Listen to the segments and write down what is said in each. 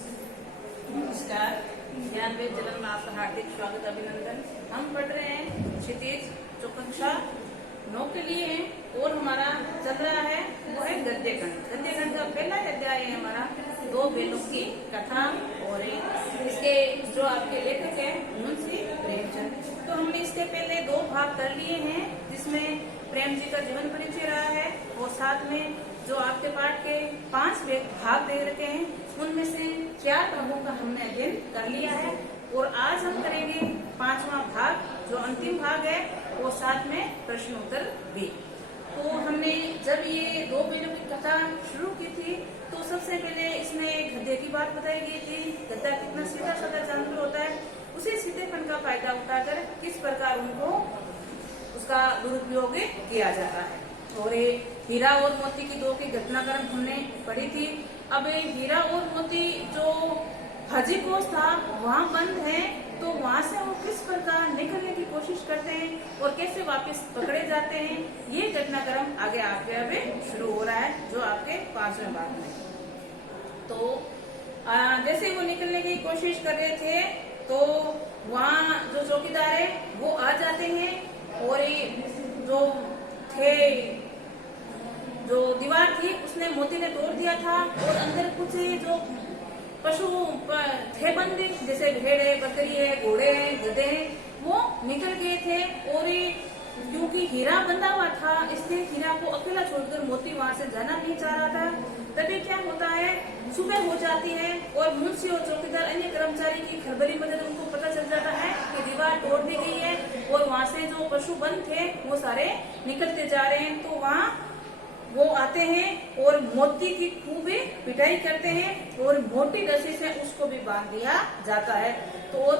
नमस्कार। ज्ञानवेद चैनल में आपका हार्दिक स्वागत अभिनंदन। हम पढ़ रहे हैं क्षितिज जो कक्षा 9 के लिए है और हमारा चल रहा है वो है गद्यखंड। गद्यखंड का पहला अध्याय है हमारा दो बेलों की कथा और इसके जो आपके लेखक है मुंशी प्रेमचंद। तो हमने इसके पहले दो भाग कर लिए हैं जिसमें प्रेम जी का जीवन परिचय रहा है और साथ में जो आपके पाठ के 5 भाग दे रखे हैं उनमें से 4 भागों का हमने अध्ययन कर लिया है और आज हम करेंगे 5वां भाग जो अंतिम भाग है वो साथ में प्रश्नोत्तर भी। तो हमने जब ये दो बेलों की कथा शुरू की थी तो सबसे पहले इसमें गद्य की बात बताई गई थी। गद्दा कितना सीधा साधा जानवर होता है, उसी सीधेपन का फायदा उठाकर किस प्रकार उनको उसका दुरुपयोग किया जाता है। और हीरा और मोती की दो की घटनाक्रम हमने पढ़ी थी। अब हीरा और मोती जो हाजीकोष था वहाँ बंद है तो वहाँ से वो किस प्रकार निकलने की कोशिश करते हैं और कैसे वापस पकड़े जाते हैं, ये घटनाक्रम आगे आपके अभी शुरू हो रहा है जो आपके 5वें भाग में। तो जैसे वो निकलने की कोशिश कर रहे थे तो वहाँ जो चौकीदार है वो आ जाते हैं और जो थे जो दीवार थी उसने मोती ने तोड़ दिया था और अंदर कुछ जो पशु थे बंदे जैसे भेड़ है, बकरी है, घोड़े हैं, गधे हैं, वो निकल गए थे। और क्योंकि हीरा बंधा हुआ था इसलिए हीरा को अकेला छोड़कर मोती वहां से जाना नहीं चाह रहा था। तभी क्या होता है, सुबह हो जाती है और मुंशी और चौकीदार अन्य कर्मचारी की खलबली मदद उनको पता चल जाता है कि दीवार तोड़ दी गई है और वहां से जो पशु बंद थे वो सारे निकलते जा रहे हैं। तो वहाँ वो आते हैं और मोती की खूब पिटाई करते हैं और मोटी रस्सी से उसको भी बांध दिया जाता है। तो और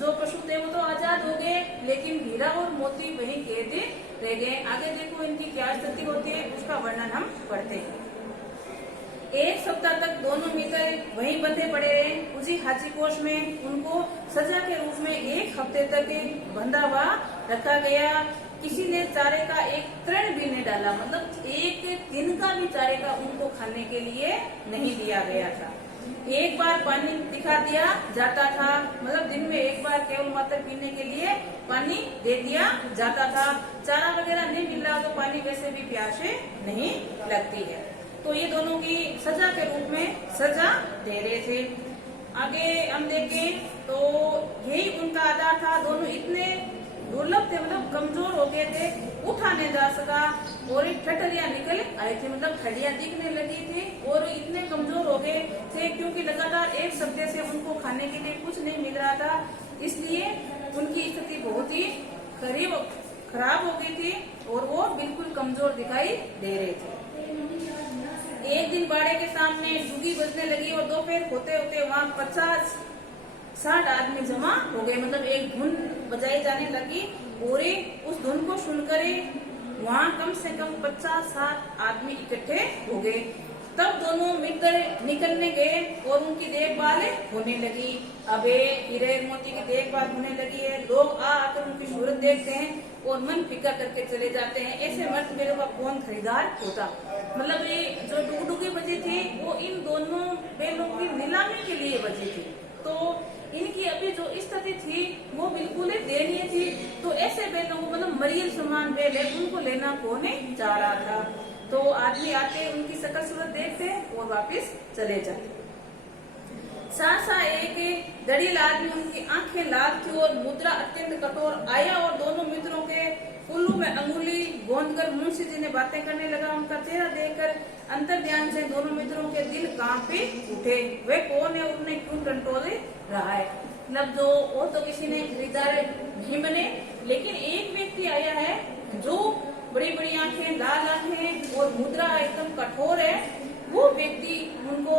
जो पशु थे वो तो आजाद हो गए लेकिन हीरा और मोती वहीं कैद रह गए। आगे देखो इनकी क्या स्थिति होती है उसका वर्णन हम पढ़ते हैं। 1 सप्ताह तक दोनों मित्र वहीं बंधे पड़े रहे उसी हाजीकोष में। उनको सजा के रूप में 1 हफ्ते तक बंधा हुआ रखा गया। किसी ने चारे का एक तृण भी नहीं डाला, मतलब एक दिन का भी चारे का उनको खाने के लिए नहीं दिया गया था। एक बार पानी दिखा दिया जाता था, मतलब दिन में एक बार केवल मात्र पीने के लिए पानी दे दिया जाता था। चारा वगैरह नहीं मिल रहा तो पानी वैसे भी प्यासे नहीं लगती है। तो ये दोनों की सजा के रूप में सजा दे रहे थे। आगे हम देखें तो यही उनका आधार था। दोनों इतने दुर्लभ थे, मतलब कमजोर हो गए थे, उठा नहीं जा सका और ठठरियां निकल आई थी, मतलब हड्डियां दिखने लगी थी और इतने कमजोर हो गए थे क्योंकि लगातार 1 सप्ताह से उनको खाने के लिए कुछ नहीं मिल रहा था। इसलिए उनकी स्थिति बहुत ही खराब हो गई थी और वो बिल्कुल कमजोर दिखाई दे रहे थे। एक दिन बाड़े के सामने डुगी बजने लगी और दोपहर होते होते वहाँ 50-60 आदमी जमा हो गए, मतलब एक धुन बजाई जाने लगी और उस धुन को सुनकर वहाँ कम से कम 50-60 आदमी इकट्ठे हो गए। तब दोनों मित्र निकलने गए और उनकी देखभाल होने लगी। अब हीरे मोती की देखभाल होने लगी है। लोग आकर उनकी सूरत देखते हैं और मन फिक्र करके चले जाते हैं। ऐसे मर्द मेरे का कौन खरीदार होता, मतलब ये जो डुगडुगी बजी थी वो इन दोनों बेलों की नीलामी के लिए बजी थी। तो इनकी अभी जो स्थिति थी वो बिल्कुल दयनीय थी। तो ऐसे बेलों को, मतलब मरियल समान बेल है, उनको लेना कौन चाह रहा था। तो आदमी आते उनकी शकल सूरत देखते और वापस चले जाते। सहसा एक दड़ील आदमी, उनकी आंखें लाल थी और मुद्रा अत्यंत कठोर, आया और दोनों मित्रों के उल्लू में अंगुली गोंदकर मुंशी जी ने बातें करने लगा। उनका चेहरा देखकर अंतर ध्यान से दोनों मित्रों के दिल कांप उठे। वे कौन है, उन्हें क्यों टंटोले रहा है, मतलब जो वो तो किसी ने खरीदार नहीं बने, लेकिन एक व्यक्ति आया है जो बड़ी बड़ी आंखें, लाल आंखें और मुद्रा एकदम कठोर है। वो व्यक्ति उनको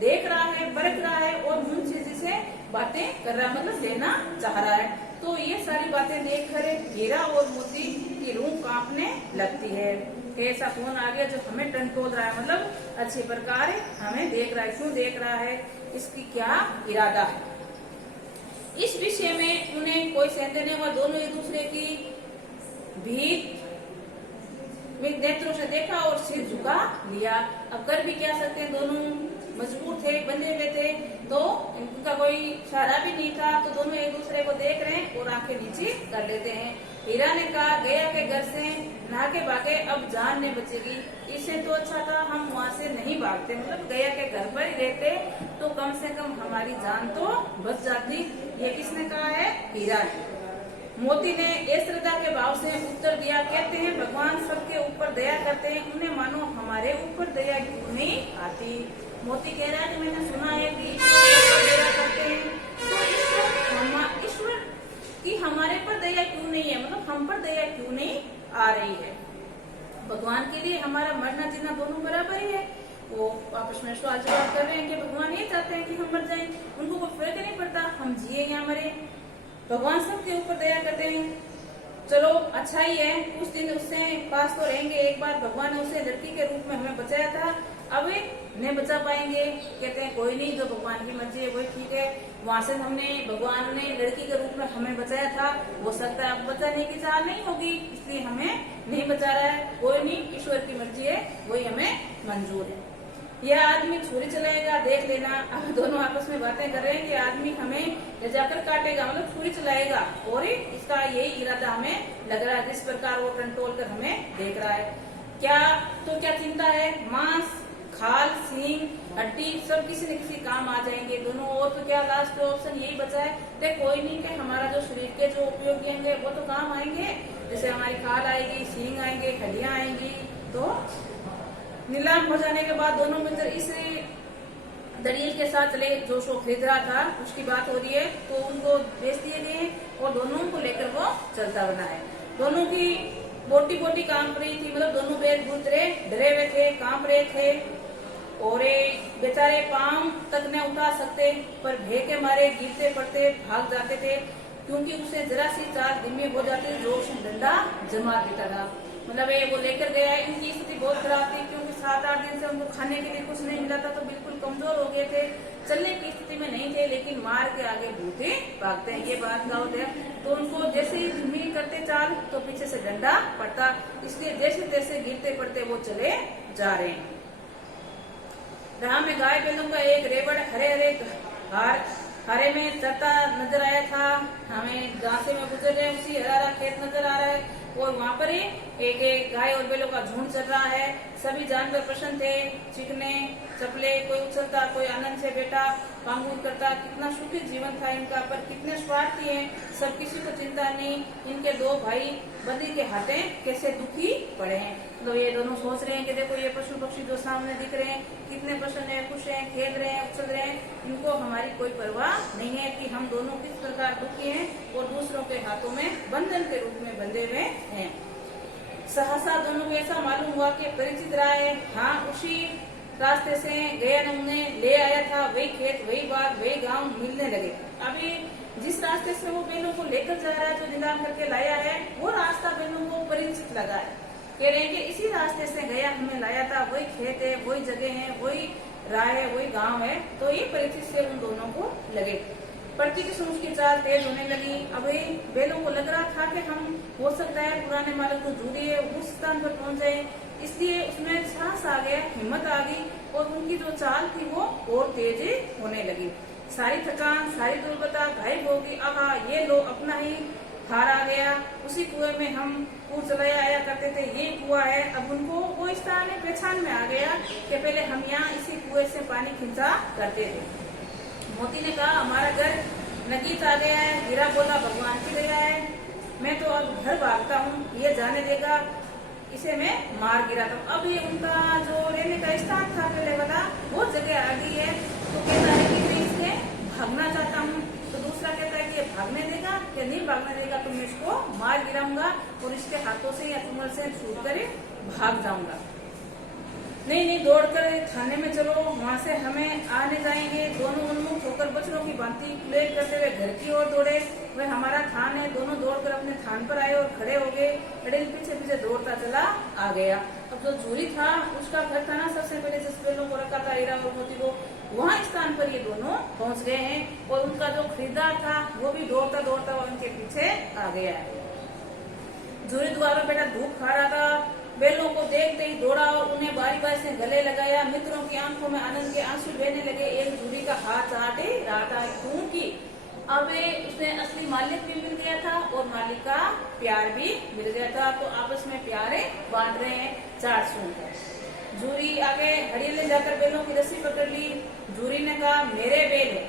देख रहा है, परख रहा है और मुंशी जी से बातें कर रहा है, मतलब लेना चाह रहा है। तो ये सारी बातें देखकर हीरा और मोती की रूह कांपने लगती है कि ऐसा कौन आ गया जो हमें टंटोल रहा है, मतलब अच्छी प्रकार हमें देख रहा है, क्यों देख रहा है, इसकी क्या इरादा है। इस विषय में उन्हें कोई संदेह नहीं हुआ। दोनों एक दूसरे की भीख नेत्रों से देखा और सिर झुका लिया। अब कर भी क्या सकते हैं दोनों, मजबूर थे, बंधे हुए थे, तो इनका कोई सहारा भी नहीं था। तो दोनों एक दूसरे को देख रहे हैं और आंखें नीचे कर लेते हैं। हीरा ने कहा, गया के घर से नहा के भागे, अब जान नहीं बचेगी। इससे तो अच्छा था हम वहाँ से नहीं भागते, मतलब गया के घर पर ही रहते, तो कम से कम हमारी जान तो बच जाती। ये किसने कहा है? हीरा ने। मोती ने इस श्रद्धा के भाव से उत्तर दिया, कहते हैं भगवान सबके ऊपर दया करते हैं, उन्हें मानो हमारे ऊपर दया क्यों नहीं आती। मोती कह रहा है कि मैंने सुना है कि ईश्वर दया करते हैं, तो ईश्वर की हमारे पर दया क्यों नहीं है, मतलब हम पर दया क्यों नहीं आ रही है। भगवान के लिए हमारा मरना जीना दोनों बराबर ही है। वो आपस में सवाल जवाब कर रहे हैं कि भगवान ये चाहते हैं कि हम मर जाएं, उनको कोई फर्क नहीं पड़ता हम जिए या मरे, भगवान सबके ऊपर दया करते हैं। चलो अच्छा ही है, कुछ दिन उससे पास तो रहेंगे। एक बार भगवान ने उसे लड़की के रूप में हमें बचाया था, अब नहीं बचा पाएंगे। कहते हैं कोई नहीं, जो भगवान की मर्जी है वही ठीक है। वहां से हमने भगवान ने लड़की के रूप में हमें बचाया था, हो सकता है अब बचाने की चाह नहीं होगी, इसलिए हमें नहीं बचा रहा है। कोई नहीं, ईश्वर की मर्जी है वही हमें मंजूर है। यह आदमी छुरी चलाएगा, देख लेना। अब दोनों आपस में बातें कर रहे हैं कि आदमी हमें ले जाकर काटेगा, मतलब छुरी चलाएगा, और इसका यही इरादा हमें लग रहा है, जिस प्रकार वो कंट्रोल कर हमें देख रहा है। क्या चिंता है? मांस, खाल, सींग, हड्डी सब किसी न किसी काम आ जाएंगे दोनों, और तो क्या लास्ट ऑप्शन यही बचा है कि कोई नहीं, कि हमारा जो शरीर के जो उपयोगी अंग है वो तो काम आएंगे, जैसे हमारी खाल आएगी, सींग आएंगे, हड्डियां आएंगी। तो नीलाम हो जाने के बाद दोनों मित्र इस दलील के साथ चले, जो शो खरीद रहा था उसकी बात हो रही है, तो उनको बेच दिए गए और दोनों को लेकर वो चलता बना है। दोनों की बोटी बोटी कांप रही थी, मतलब दोनों बेद डरे हुए थे, कांप रहे थे, और बेचारे पांव तक न उठा सकते, पर भय के मारे गिरते पड़ते भाग जाते थे, क्योंकि उसे जरा सी चाल धीमी हो जाती जो उसने डंडा जमा देता था। मतलब ये वो लेकर गया है, इनकी स्थिति बहुत खराब थी, क्योंकि 7-8 दिन से उनको खाने के लिए कुछ नहीं मिला था, तो बिल्कुल कमजोर हो गए थे, चलने की स्थिति में नहीं थे, लेकिन मार के आगे भूते भागते हैं, ये बात का होता है। तो उनको जैसे ही धीमी करते चाल तो पीछे से डंडा पड़ता, इसलिए जैसे तैसे गिरते पड़ते वो चले जा रहे हैं। राह में गाय बैलों का एक रेवड़ हरे में चरता नजर आया था। हमें गांसे में गुजर रहे, उसी हरा खेत नजर आ रहा है, और वहाँ पर एक गाय और बैलों का झुंड चल रहा है। सभी जानवर प्रसन्न थे, चिकने चपले, कोई उछलता, कोई आनंद से बैठा पांगुर करता। कितना सुखी जीवन था इनका, पर कितने स्वार्थी हैं, सब किसी को चिंता नहीं। इनके दो भाई बंदी के हाथे कैसे दुखी पड़े हैं। तो ये दोनों सोच रहे हैं कि देखो ये पशु पक्षी जो सामने दिख रहे हैं कितने प्रसन्न है, खुश हैं, खेल रहे हैं, उछल रहे हैं, इनको हमारी कोई परवाह नहीं है कि हम दोनों किस प्रकार दुखी हैं और दूसरों के हाथों में बंधन के रूप में बंधे हुए हैं। सहसा दोनों को ऐसा मालूम हुआ कि परिचित रहा है। हाँ, उसी रास्ते से गया उन्हें ले आया था, वही खेत, वही बाग, वही गांव मिलने लगे। अभी जिस रास्ते से वो बैलों को लेकर जा रहा है, जो नीलाम करके लाया है, वो रास्ता बैलों को परिचित लगा है। कह रहे हैं कि इसी रास्ते से गया हमें लाया था, वही खेत है, वही जगह है, वही राह है, वही गांव है, तो ये परिचित से उन दोनों को लगे। पड़ती की उसकी चाल तेज होने लगी। अब बैलों को लग रहा था कि हम हो सकता है पुराने मालिक को जूड़िए उस स्थान पर पहुंच जाए, इसलिए उसमें साहस आ गया, हिम्मत आ गई, और उनकी जो चाल थी वो और तेज होने लगी। सारी थकान, सारी दुर्बलता गायब होगी। आहा, ये लो अपना ही हार आ गया, उसी कुएं में हम कुएं चलाया आया करते थे, ये कुआं है। अब उनको वो इस तरह पहचान में आ गया कि पहले हम यहाँ इसी कुएं से पानी खींचा करते थे। मोती ने कहा हमारा घर नजीक आ गया है। हीरा बोला भगवान की दया है, मैं तो अब घर भागता हूँ, ये जाने देगा, इसे मैं मार गिराता हूँ। अब ये उनका जो रहने का स्थान था पहले वाला, वो जगह आ गई है। तो कहता है कि मैं इससे भागना चाहता हूँ, तो दूसरा कहता है कि ये भागने देगा, कि नहीं भागने देगा तो मैं इसको मार गिराऊंगा और इसके हाथों से या चुंगल से छूट कर भाग जाऊंगा। नहीं, दौड़कर थाने में चलो, वहाँ से हमें आने जाएंगे। दोनों उन्मुख होकर बच्चों की भांति प्लेट करते हुए घर की ओर दौड़े। वह हमारा थान है। दोनों दौड़कर अपने थान पर आए और खड़े हो गए। अड़ेल पीछे पीछे दौड़ता चला आ गया। अब जो झूरी था उसका घर था ना, सबसे पहले जिस बैलों को रखा था हीरा और मोती को, वहाँ स्थान पर ये दोनों पहुँच गए हैं, और उनका जो खरीदार था वो भी दौड़ता दौड़ता उनके पीछे आ गया है। झूरी द्वार पर बैठा धूप खा रहा था। बैलों को देखते ही दौड़ा और उन्हें बारी बारी से गले लगाया। मित्रों की आंखों में आनंद के आंसू बहने लगे। एक झूरी का हाथ चाटे रहा था क्योंकि अब उसने असली मालिक भी मिल गया था और मालिक का प्यार भी मिल गया था। तो आपस में प्यारे बांट रहे हैं चार सुनकर। झूरी आगे हड़ियल ने जाकर बैलों की रस्सी पकड़ ली। झूरी ने कहा, मेरे बैल है,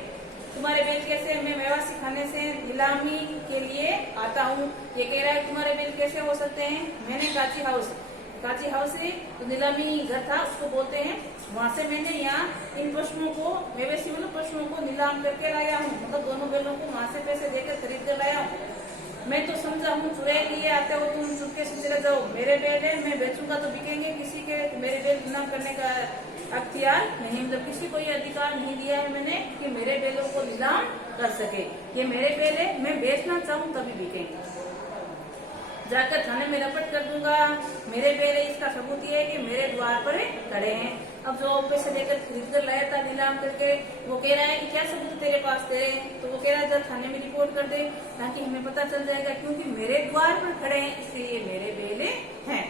तुम्हारे बैल कैसे? मैं मेवासी खाने से नीलामी के लिए आता हूँ। ये कह रहा है तुम्हारे बैल कैसे हो सकते हैं? मैंने काची हाउस से तो नीलामी घर था उसको बोलते हैं, वहां से मैंने यहाँ इन पशुओं को, मवेशी पशुओं को नीलाम करके लाया हूँ। मतलब दोनों बैलों को वहां से पैसे देकर खरीद कर लाया हूँ। मैं तो समझा हूँ चुराई लिए आते हो तुम, चुपके से चले जाओ। मेरे बैल है, मैं बेचूंगा तो बिकेंगे। किसी के मेरे बैल नीलाम करने का अख्तियार नहीं, मतलब किसी को ये अधिकार नहीं दिया है मैंने कि मेरे बैलों को नीलाम कर सके। ये मेरे बैल है, मैं बेचना चाहूँ तभी बिकेंगे। जाकर थाने में रपट कर दूंगा। मेरे बैल है, इसका सबूत ये है कि मेरे द्वार पर खड़े हैं। अब जो पैसे देकर खरीद कर लाया था नीलाम करके, वो कह रहा है कि क्या सबूत तेरे पास तेरे? तो वो कह रहा है जब थाने में रिपोर्ट कर दे ताकि हमें पता चल जाएगा, क्योंकि मेरे द्वार पर खड़े हैं इसलिए मेरे बैल हैं।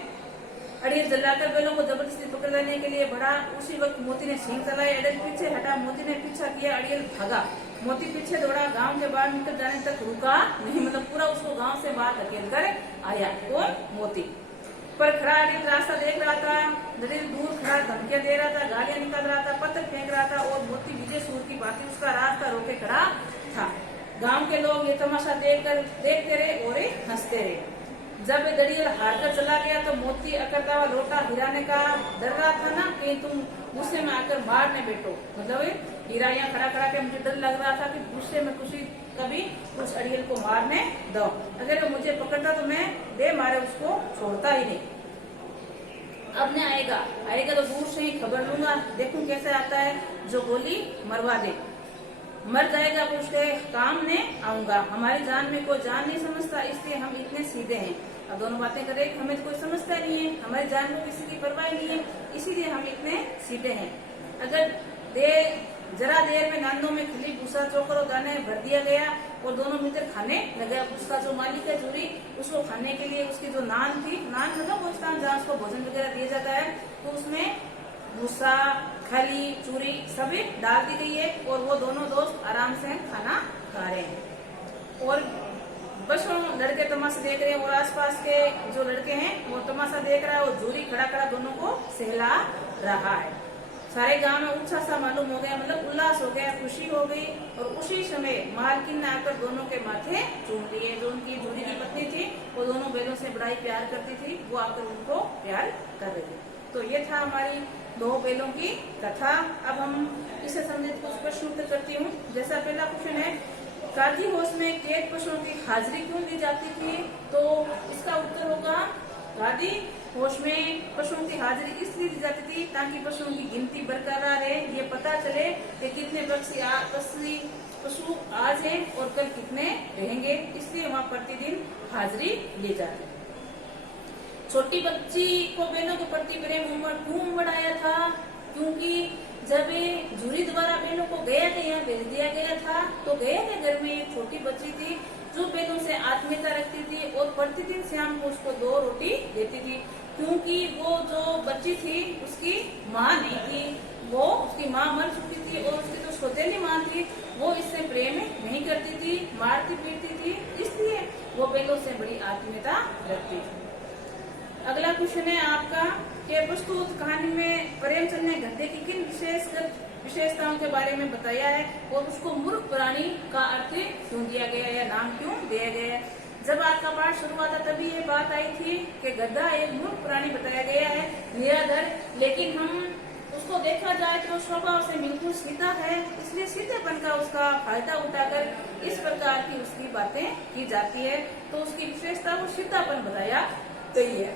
अड़ियल जलाकर बैलों को जबरदस्ती पकड़ लाने के लिए बढ़ा। उसी वक्त मोती ने सींग चलाए। अड़ियल पीछे हटा। मोती ने पीछा किया। अड़ियल भागा। मोती पीछे दौड़ा। गांव के बाहर निकल जाने तक रुका नहीं, मतलब पूरा उसको गांव से बाहर धकेल कर आया। कौन? मोती। पर खड़ा अड़ियल रास्ता देख रहा था। अड़ियल दूर खड़ा धमकियां दे रहा था, गालियां निकाल रहा था, पत्थर फेंक रहा था और मोती विजय सूर की भांति उसका रास्ता रोके खड़ा था। गांव के लोग ये तमाशा देखते रहे और हंसते रहे। जब अड़ियल हारकर चला गया तो मोती अकड़ता हुआ लौटा। हीरा ने कहा, डर रहा था ना कहीं तुम गुस्से में आकर मारने बैठो। मतलब हीरा यहाँ खड़ा के मुझे डर लग रहा था कि गुस्से में कभी उस अड़ियल को मारने दो। अगर वो मुझे पकड़ता तो मैं दे मारे उसको छोड़ता ही नहीं। अब न आएगा तो दूर से ही खबर लूंगा, देखूं कैसे आता है, जो गोली मरवा दे। मर जाएगा तो उसके काम ने आऊंगा। हमारी जान में कोई जान नहीं समझता, इसलिए हम इतने सीधे हैं। अब दोनों बातें करें, हमें तो कोई समझता नहीं है, हमारी जान को किसी की परवाह नहीं है, इसीलिए हम इतने सीधे हैं। अगर जरा देर में नांदों में खिली भूसा चोकर और दाने भर दिया गया और दोनों मिलकर खाने लगे। उसका जो मालिक है झूरी, उसको खाने के लिए उसकी जो नान थी, नान मतलब वो स्थान जहाँ उसको भोजन वगैरह दिया जाता है, तो उसमें भूसा, खली, चूरी सभी डाल दी गई है और वो दोनों दोस्त आराम से खाना खा रहे हैं। और बस लड़के तमाशा देख रहे हैं और आसपास के जो लड़के हैं वो तमाशा देख रहा है और झूरी खड़ा दोनों को सहला रहा है। सारे गांव में उत्साह सा मालूम हो गया, मतलब उल्लास हो गया, खुशी हो गई। और उसी समय मालकिन ने आकर दोनों के माथे चूम लिए। जो उनकी झूरी की पत्नी थी वो दोनों बैलों से बड़ा ही प्यार करती थी, वो आकर उनको प्यार कर रही थी। तो ये था हमारी दो बैलों की कथा। अब हम इसे संबंधित कुछ प्रश्न उत्तर करती हूँ। जैसा पहला क्वेश्चन है, काजी होश में कैद पशुओं की हाजिरी क्यों दी जाती थी? तो इसका उत्तर होगा, काजी होश में पशुओं की हाजिरी इसलिए दी जाती थी ताकि पशुओं की गिनती बरकरार रहे, ये पता चले कि कितने पशु आज हैं और कल कितने रहेंगे, इसलिए वहाँ प्रतिदिन हाजिरी ली जाती। छोटी बच्ची को बैलों के प्रति प्रेम क्यों बढ़ाया था? क्योंकि जब झूरी द्वारा बैलों को गया के यहाँ भेज दिया गया था, तो गया के घर में एक छोटी बच्ची थी जो बैलों से आत्मीयता रखती थी और प्रतिदिन शाम को उसको 2 रोटी देती थी। क्योंकि वो जो बच्ची थी उसकी माँ नहीं थी, वो उसकी माँ मर चुकी थी और उसकी जो सौतेली माँ थी वो इससे प्रेम नहीं करती थी, मारती पीटती थी, इसलिए वो बैलों से बड़ी आत्मीयता रखती थी। अगला क्वेश्चन है आपका कि प्रस्तुत कहानी में प्रेमचंद ने गद्दे की किन विशेषताओं के बारे में बताया है और उसको मूर्ख प्राणी का अर्थ क्यों दिया गया या नाम क्यों दिया गया है? जब आज का पाठ शुरू हुआ था तभी ये बात आई थी कि गद्दा एक मूर्ख प्राणी बताया गया है, निराधर, लेकिन हम उसको देखा जाए तो स्वभाव से बिल्कुल सीधा है, इसलिए सीधेपन का उसका फायदा उठाकर इस प्रकार की उसकी बातें की जाती है। तो उसकी विशेषता को सीधापन बताया गई है।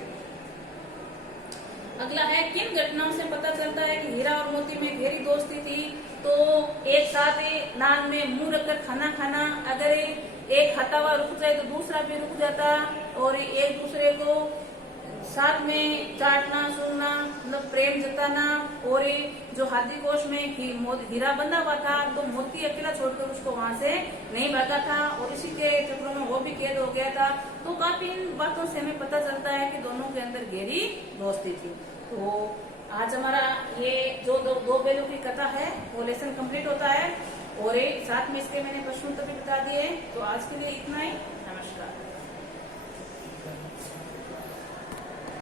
अगला है, किन घटनाओं से पता चलता है कि हीरा और मोती में गहरी दोस्ती थी? तो एक साथ नान में मुंह रखकर खाना खाना, अगर एक खाता हुआ रुक जाए तो दूसरा भी रुक जाता और एक दूसरे को साथ में चाटना सूंघना, मतलब प्रेम जताना। और ये जो हाथी कोश में हीरा बंधा हुआ था, तो मोती अकेला छोड़कर उसको वहां से नहीं भागा था और इसी के चक्रों में वो भी कैद हो गया था। तो काफी इन बातों से हमें पता चलता है कि दोनों के अंदर गहरी दोस्ती थी। तो आज हमारा ये जो दो बैलों की कथा है वो लेसन कंप्लीट होता है और एक साथ में इसके मैंने प्रश्न उत्तर भी बता दिए। तो आज के लिए इतना ही। नमस्कार।